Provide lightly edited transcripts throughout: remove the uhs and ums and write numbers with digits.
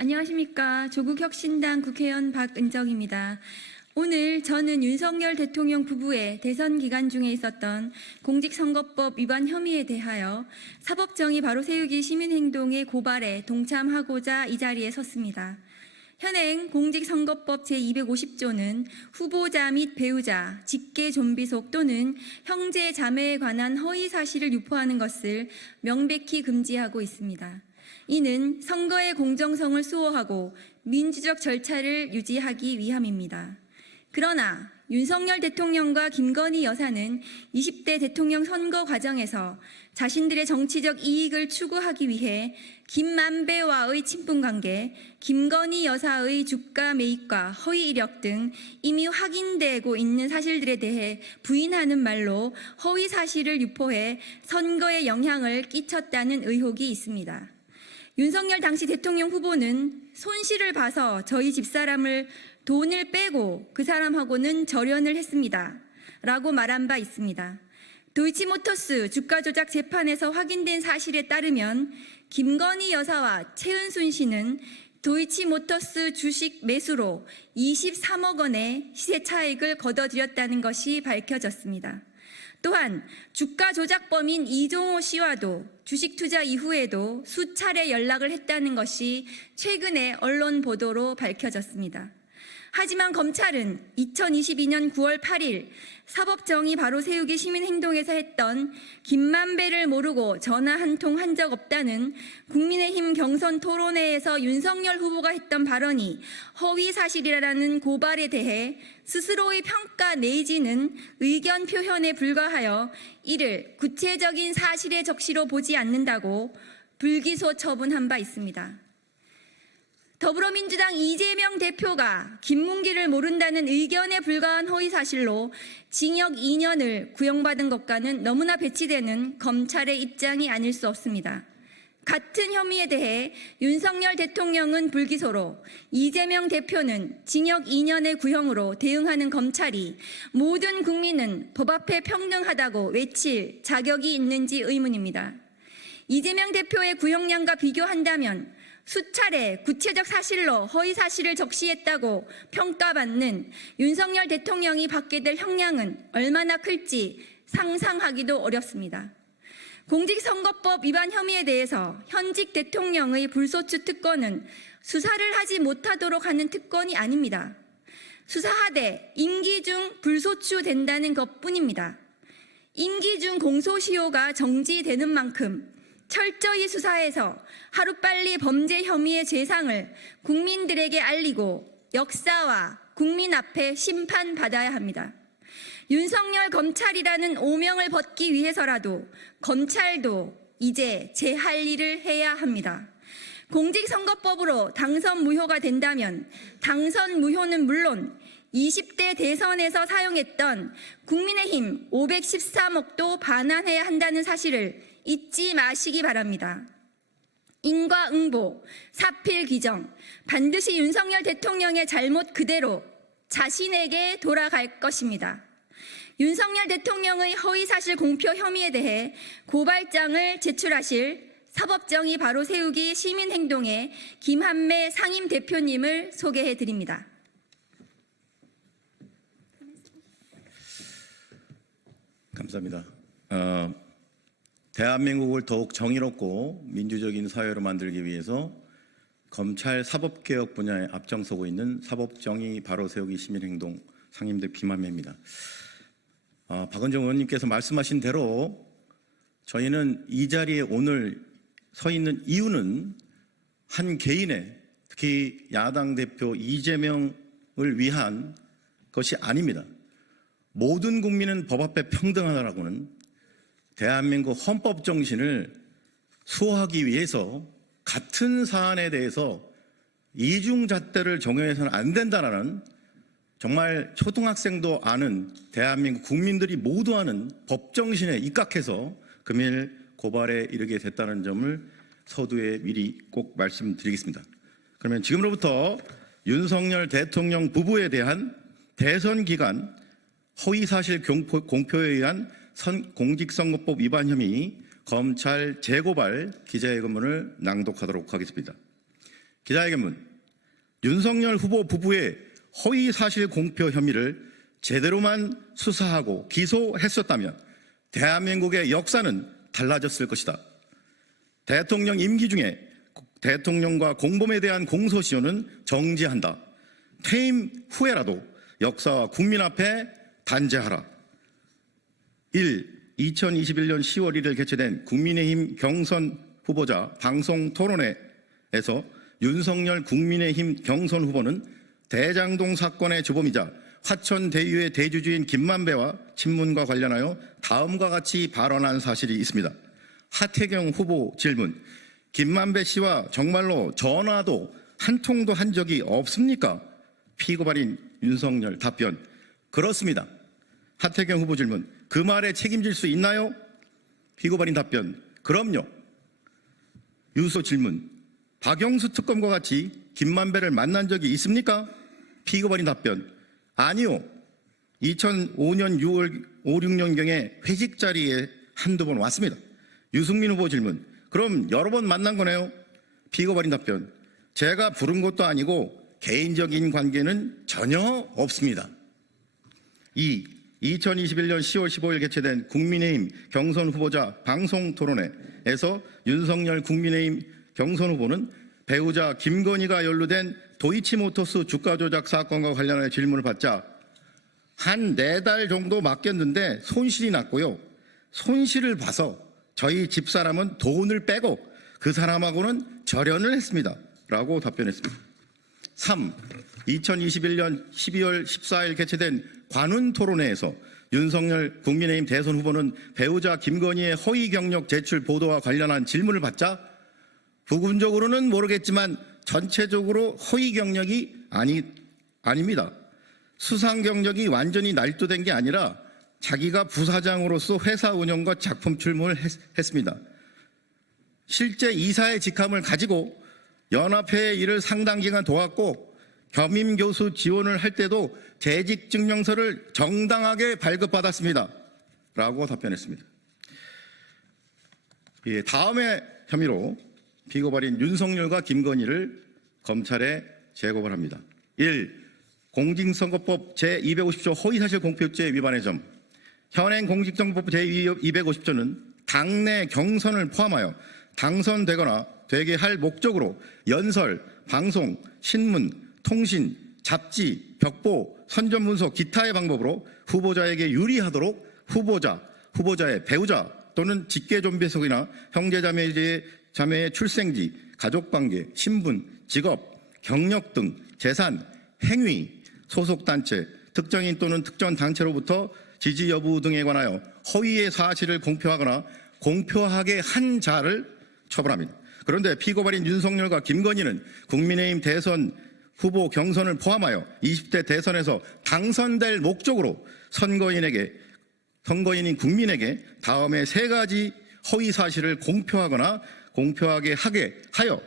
안녕하십니까. 조국혁신당 국회의원 박은정입니다. 오늘 저는 윤석열 대통령 부부의 대선 기간 중에 있었던 공직선거법 위반 혐의에 대하여 사법정의 바로 세우기 시민행동의 고발에 동참하고자 이 자리에 섰습니다. 현행 공직선거법 제250조는 후보자 및 배우자, 직계 좀비속 또는 형제 자매에 관한 허위 사실을 유포하는 것을 명백히 금지하고 있습니다. 이는 선거의 공정성을 수호하고 민주적 절차를 유지하기 위함입니다. 그러나 윤석열 대통령과 김건희 여사는 20대 대통령 선거 과정에서 자신들의 정치적 이익을 추구하기 위해 김만배와의 친분관계, 김건희 여사의 주가 매입과 허위 이력 등 이미 확인되고 있는 사실들에 대해 부인하는 말로 허위 사실을 유포해 선거에 영향을 끼쳤다는 의혹이 있습니다. 윤석열 당시 대통령 후보는 손실을 봐서 저희 집사람을 돈을 빼고 그 사람하고는 절연을 했습니다. 라고 말한 바 있습니다. 도이치모터스 주가 조작 재판에서 확인된 사실에 따르면 김건희 여사와 최은순 씨는 도이치모터스 주식 매수로 23억 원의 시세 차익을 거둬들였다는 것이 밝혀졌습니다. 또한 주가 조작범인 이종호 씨와도 주식 투자 이후에도 수차례 연락을 했다는 것이 최근에 언론 보도로 밝혀졌습니다. 하지만 검찰은 2022년 9월 8일 사법정의 바로 세우기 시민행동에서 했던 김만배를 모르고 전화 한 통 한 적 없다는 국민의힘 경선 토론회에서 윤석열 후보가 했던 발언이 허위 사실이라는 고발에 대해 스스로의 평가 내지는 의견 표현에 불과하여 이를 구체적인 사실의 적시로 보지 않는다고 불기소 처분한 바 있습니다. 더불어민주당 이재명 대표가 김문기를 모른다는 의견에 불과한 허위 사실로 징역 2년을 구형받은 것과는 너무나 배치되는 검찰의 입장이 아닐 수 없습니다. 같은 혐의에 대해 윤석열 대통령은 불기소로 이재명 대표는 징역 2년의 구형으로 대응하는 검찰이 모든 국민은 법 앞에 평등하다고 외칠 자격이 있는지 의문입니다. 이재명 대표의 구형량과 비교한다면 수차례 구체적 사실로 허위 사실을 적시했다고 평가받는 윤석열 대통령이 받게 될 형량은 얼마나 클지 상상하기도 어렵습니다. 공직선거법 위반 혐의에 대해서 현직 대통령의 불소추 특권은 수사를 하지 못하도록 하는 특권이 아닙니다. 수사하되 임기 중 불소추된다는 것뿐입니다. 임기 중 공소시효가 정지되는 만큼 철저히 수사해서 하루빨리 범죄 혐의의 죄상을 국민들에게 알리고 역사와 국민 앞에 심판받아야 합니다. 윤석열 검찰이라는 오명을 벗기 위해서라도 검찰도 이제 제 할 일을 해야 합니다. 공직선거법으로 당선 무효가 된다면 당선 무효는 물론 20대 대선에서 사용했던 국민의힘 513억도 반환해야 한다는 사실을 잊지 마시기 바랍니다. 인과응보, 사필귀정, 반드시 윤석열 대통령의 잘못 그대로 자신에게 돌아갈 것입니다. 윤석열 대통령의 허위사실 공표 혐의에 대해 고발장을 제출하실 사법정의 바로 세우기 시민행동의 김한매 상임대표님을 소개해 드립니다. 감사합니다. 대한민국을 더욱 정의롭고 민주적인 사회로 만들기 위해서 검찰 사법개혁 분야에 앞장서고 있는 사법정의 바로 세우기 시민행동 상임대 김한매입니다. 박은정 의원님께서 말씀하신 대로 저희는 이 자리에 오늘 서 있는 이유는 한 개인의, 특히 야당 대표 이재명을 위한 것이 아닙니다. 모든 국민은 법 앞에 평등하다라고는 대한민국 헌법 정신을 수호하기 위해서 같은 사안에 대해서 이중잣대를 적용해서는 안 된다는 정말 초등학생도 아는 대한민국 국민들이 모두 아는 법 정신에 입각해서 금일 고발에 이르게 됐다는 점을 서두에 미리 꼭 말씀드리겠습니다. 그러면 지금으로부터 윤석열 대통령 부부에 대한 대선 기간 허위사실 공표에 의한 공직선거법 위반 혐의 검찰 재고발 기자회견문을 낭독하도록 하겠습니다. 기자회견문. 윤석열 후보 부부의 허위 사실 공표 혐의를 제대로만 수사하고 기소했었다면 대한민국의 역사는 달라졌을 것이다. 대통령 임기 중에 대통령과 공범에 대한 공소시효는 정지한다. 퇴임 후에라도 역사와 국민 앞에 단죄하라. 2021년 10월 1일 개최된 국민의힘 경선 후보자 방송 토론회에서 윤석열 국민의힘 경선 후보는 대장동 사건의 주범이자 화천 대유의 대주주인 김만배와 친문과 관련하여 다음과 같이 발언한 사실이 있습니다. 하태경 후보 질문. 김만배 씨와 정말로 전화도 한 통도 한 적이 없습니까? 피고발인 윤석열 답변. 그렇습니다. 하태경 후보 질문. 그 말에 책임질 수 있나요? 피고발인 답변. 그럼요. 유서 질문. 박영수 특검과 같이 김만배를 만난 적이 있습니까? 피고발인 답변. 아니요. 2005년 6월 5, 6년경에 회식 자리에 한두 번 왔습니다. 유승민 후보 질문. 그럼 여러 번 만난 거네요? 피고발인 답변. 제가 부른 것도 아니고 개인적인 관계는 전혀 없습니다. 2021년 10월 15일 개최된 국민의힘 경선 후보자 방송 토론회에서 윤석열 국민의힘 경선 후보는 배우자 김건희가 연루된 도이치모터스 주가 조작 사건과 관련해 질문을 받자 한 4달 정도 맡겼는데 손실이 났고요. 손실을 봐서 저희 집사람은 돈을 빼고 그 사람하고는 절연을 했습니다. 라고 답변했습니다. 3. 2021년 12월 14일 개최된 관훈 토론회에서 윤석열 국민의힘 대선 후보는 배우자 김건희의 허위 경력 제출 보도와 관련한 질문을 받자 부분적으로는 모르겠지만 전체적으로 허위 경력이 아닙니다. 수상 경력이 완전히 날조된 게 아니라 자기가 부사장으로서 회사 운영과 작품 출문을 했습니다. 실제 이사의 직함을 가지고 연합회의 일을 상당 기간 도왔고 겸임 교수 지원을 할 때도 재직 증명서를 정당하게 발급받았습니다. 라고 답변했습니다. 다음의 혐의로 피고발인 윤석열과 김건희를 검찰에 재고발 합니다. 1. 공직선거법 제250조 허위사실 공표죄 위반의 점. 현행 공직선거법 제250조는 당내 경선을 포함하여 당선되거나 되게 할 목적으로 연설, 방송, 신문, 통신, 잡지, 벽보, 선전문서 기타의 방법으로 후보자에게 유리하도록 후보자의 배우자 또는 직계존비속이나 형제자매의 출생지, 가족관계, 신분, 직업, 경력 등 재산, 행위, 소속단체, 특정인 또는 특정 단체로부터 지지 여부 등에 관하여 허위의 사실을 공표하거나 공표하게 한 자를 처벌합니다. 그런데 피고발인 윤석열과 김건희는 국민의힘 대선 후보 경선을 포함하여 20대 대선에서 당선될 목적으로 선거인인 국민에게 다음에 3가지 허위 사실을 공표하거나 공표하게 하게 하여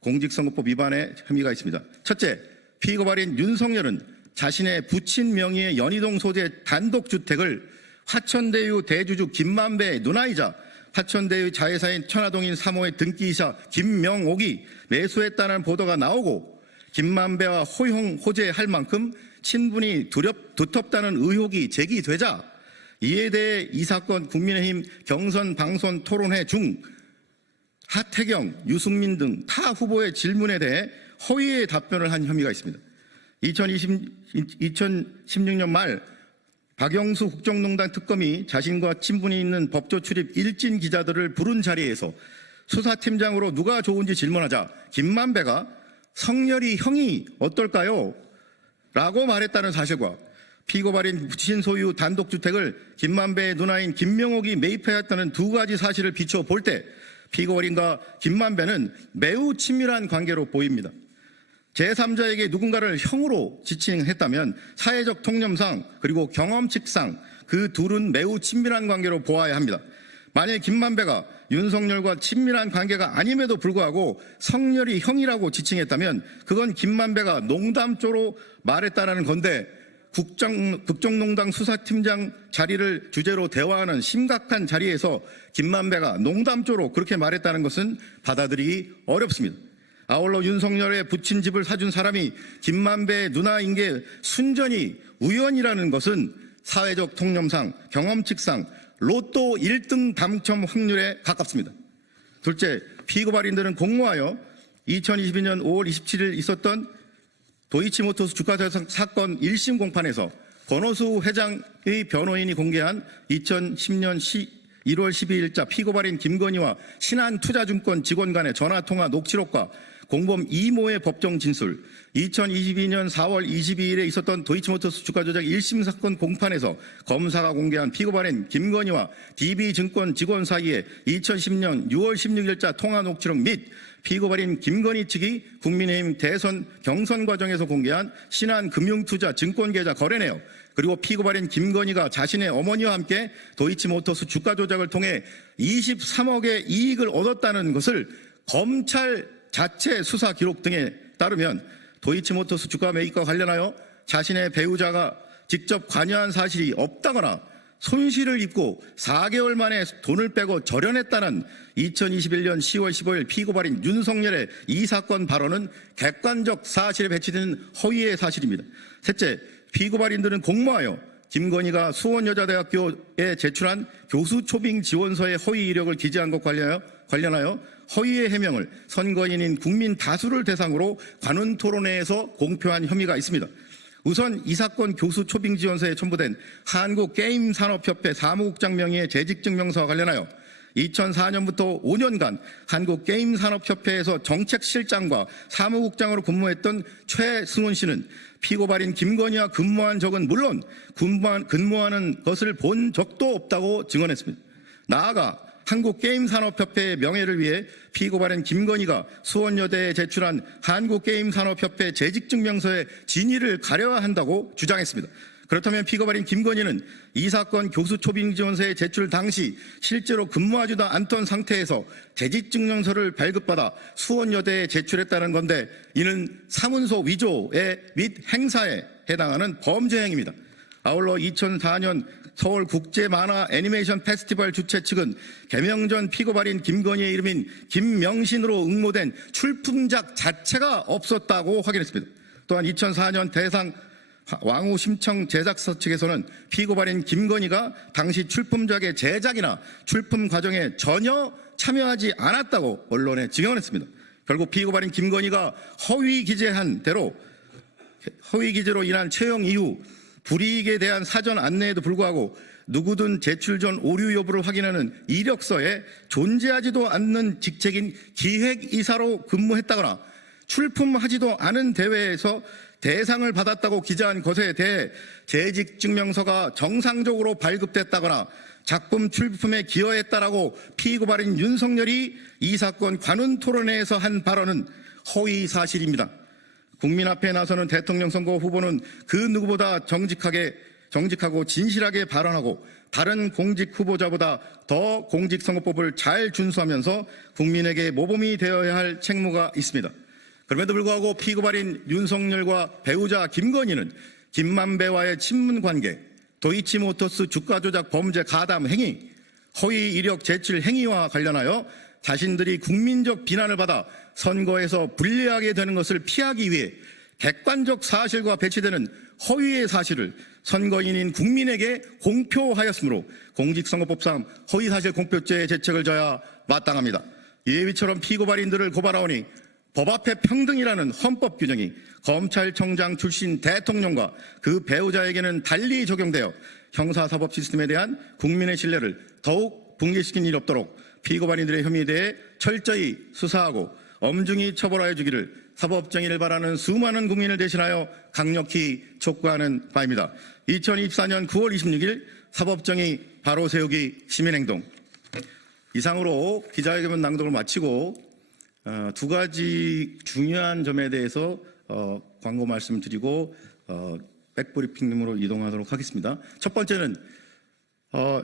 공직선거법 위반의 혐의가 있습니다. 첫째, 피고발인 윤석열은 자신의 부친 명의의 연희동 소재 단독주택을 화천대유 대주주 김만배의 누나이자 화천대유 자회사인 천화동인 3호의 등기이사 김명옥이 매수했다는 보도가 나오고 김만배와 호재할 만큼 친분이 두텁다는 의혹이 제기되자 이에 대해 이 사건 국민의힘 경선 방송 토론회 중 하태경, 유승민 등 타 후보의 질문에 대해 허위의 답변을 한 혐의가 있습니다. 2016년 말 박영수 국정농단 특검이 자신과 친분이 있는 법조 출입 일진 기자들을 부른 자리에서 수사팀장으로 누가 좋은지 질문하자 김만배가 성렬이 형이 어떨까요? 라고 말했다는 사실과 피고발인 부친 소유 단독주택을 김만배의 누나인 김명옥이 매입해왔다는 2가지 사실을 비춰볼 때 피고발인과 김만배는 매우 친밀한 관계로 보입니다. 제3자에게 누군가를 형으로 지칭했다면 사회적 통념상 그리고 경험칙상 그 둘은 매우 친밀한 관계로 보아야 합니다. 만일 김만배가 윤석열과 친밀한 관계가 아님에도 불구하고 성렬이 형이라고 지칭했다면 그건 김만배가 농담조로 말했다는 건데 국정농단 수사팀장 자리를 주제로 대화하는 심각한 자리에서 김만배가 농담조로 그렇게 말했다는 것은 받아들이기 어렵습니다. 아울러 윤석열의 부친 집을 사준 사람이 김만배의 누나인 게 순전히 우연이라는 것은 사회적 통념상, 경험칙상 로또 1등 당첨 확률에 가깝습니다. 둘째, 피고 발인들은 공모하여 2022년 5월 27일 있었던 도이치모터스 주가 조작 사건 1심 공판에서 권오수 회장의 변호인이 공개한 2010년 1월 12일자 피고 발인 김건희와 신한투자증권 직원 간의 전화통화 녹취록과 공범 이모의 법정 진술, 2022년 4월 22일에 있었던 도이치모터스 주가 조작 1심 사건 공판에서 검사가 공개한 피고 발인 김건희와 DB증권 직원 사이에 2010년 6월 16일자 통화 녹취록 및 피고 발인 김건희 측이 국민의힘 대선 경선 과정에서 공개한 신한금융투자 증권계좌 거래 내역, 그리고 피고 발인 김건희가 자신의 어머니와 함께 도이치모터스 주가 조작을 통해 23억의 이익을 얻었다는 것을 검찰 자체 수사 기록 등에 따르면 도이치모터스 주가 매입과 관련하여 자신의 배우자가 직접 관여한 사실이 없다거나 손실을 입고 4개월 만에 돈을 빼고 절연했다는 2021년 10월 15일 피고 발인 윤석열의 이 사건 발언은 객관적 사실에 배치된 허위의 사실입니다. 셋째, 피고 발인들은 공모하여 김건희가 수원여자대학교에 제출한 교수 초빙 지원서의 허위 이력을 기재한 것 관련하여 허위의 해명을 선거인인 국민 다수를 대상으로 관훈 토론회에서 공표한 혐의가 있습니다. 우선 이 사건 교수 초빙 지원서에 첨부된 한국게임산업협회 사무국장 명의의 재직증명서와 관련하여 2004년부터 5년간 한국게임산업협회에서 정책실장과 사무국장으로 근무했던 최승훈 씨는 피고 발인 김건희와 근무한 적은 물론 근무하는 것을 본 적도 없다고 증언했습니다. 나아가 한국게임산업협회의 명예를 위해 피고 발인 김건희가 수원여대에 제출한 한국게임산업협회 재직증명서의 진위를 가려야 한다고 주장했습니다. 그렇다면 피고 발인 김건희는 이 사건 교수 초빙 지원서의 제출 당시 실제로 근무하지도 않던 상태에서 재직증명서를 발급받아 수원여대에 제출했다는 건데, 이는 사문서 위조에 및 행사에 해당하는 범죄 행위입니다. 아울러 2004년 서울국제만화 애니메이션 페스티벌 주최 측은 개명 전 피고 발인 김건희의 이름인 김명신으로 응모된 출품작 자체가 없었다고 확인했습니다. 또한 2004년 대상 왕후 심청 제작사 측에서는 피고 발인 김건희가 당시 출품작의 제작이나 출품 과정에 전혀 참여하지 않았다고 언론에 증언했습니다. 결국 피고 발인 김건희가 허위 기재로 인한 채용 이후 불이익에 대한 사전 안내에도 불구하고 누구든 제출 전 오류 여부를 확인하는 이력서에 존재하지도 않는 직책인 기획이사로 근무했다거나 출품하지도 않은 대회에서 대상을 받았다고 기재한 것에 대해 재직증명서가 정상적으로 발급됐다거나 작품 출품에 기여했다라고 피고 발인 윤석열이 이 사건 관훈 토론회에서 한 발언은 허위 사실입니다. 국민 앞에 나서는 대통령 선거 후보는 그 누구보다 정직하고 진실하게 발언하고 다른 공직 후보자보다 더 공직선거법을 잘 준수하면서 국민에게 모범이 되어야 할 책무가 있습니다. 그럼에도 불구하고 피고 발인 윤석열과 배우자 김건희는 김만배와의 친분 관계, 도이치모터스 주가 조작 범죄 가담 행위, 허위 이력 제출 행위와 관련하여 자신들이 국민적 비난을 받아 선거에서 불리하게 되는 것을 피하기 위해 객관적 사실과 배치되는 허위의 사실을 선거인인 국민에게 공표하였으므로 공직선거법상 허위사실 공표죄의 제책을 져야 마땅합니다. 예위처럼 피고 발인들을 고발하오니 법 앞에 평등이라는 헌법 규정이 검찰청장 출신 대통령과 그 배우자에게는 달리 적용되어 형사사법 시스템에 대한 국민의 신뢰를 더욱 붕괴시킨 일이 없도록 피고 발인들의 혐의에 대해 철저히 수사하고 엄중히 처벌하여 주기를 사법정의를 바라는 수많은 국민을 대신하여 강력히 촉구하는 바입니다. 2024년 9월 26일 사법정의 바로 세우기 시민행동. 이상으로 기자회견 낭독을 마치고 두 가지 중요한 점에 대해서 광고 말씀드리고 백브리핑으로 이동하도록 하겠습니다. 첫 번째는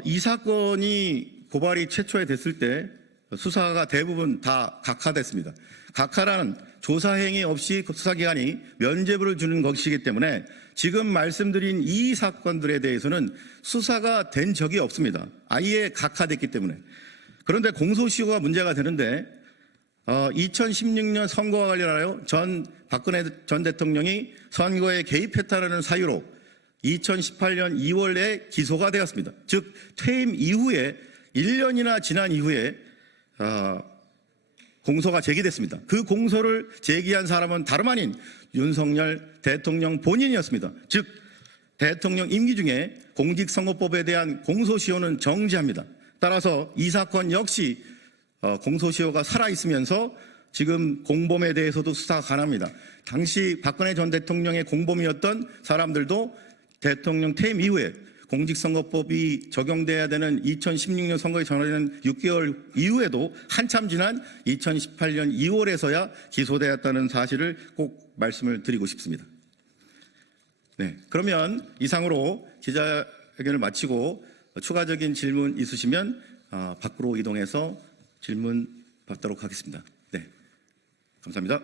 이 사건이 고발이 최초에 됐을 때 수사가 대부분 다 각하됐습니다. 각하라는 조사 행위 없이 수사기관이 면죄부를 주는 것이기 때문에 지금 말씀드린 이 사건들에 대해서는 수사가 된 적이 없습니다. 아예 각하됐기 때문에. 그런데 공소시효가 문제가 되는데 2016년 선거와 관련하여 박근혜 전 대통령이 선거에 개입했다는 사유로 2018년 2월에 기소가 되었습니다. 즉 퇴임 이후에 1년이나 지난 이후에 공소가 제기됐습니다. 그 공소를 제기한 사람은 다름 아닌 윤석열 대통령 본인이었습니다. 즉 대통령 임기 중에 공직선거법에 대한 공소시효는 정지합니다. 따라서 이 사건 역시 공소시효가 살아있으면서 지금 공범에 대해서도 수사가 가능합니다. 당시 박근혜 전 대통령의 공범이었던 사람들도 대통령 퇴임 이후에 공직선거법이 적용돼야 되는 2016년 선거에 전해진 6개월 이후에도 한참 지난 2018년 2월에서야 기소되었다는 사실을 꼭 말씀을 드리고 싶습니다. 네, 그러면 이상으로 기자회견을 마치고 추가적인 질문 있으시면 밖으로 이동해서 질문 받도록 하겠습니다. 네, 감사합니다.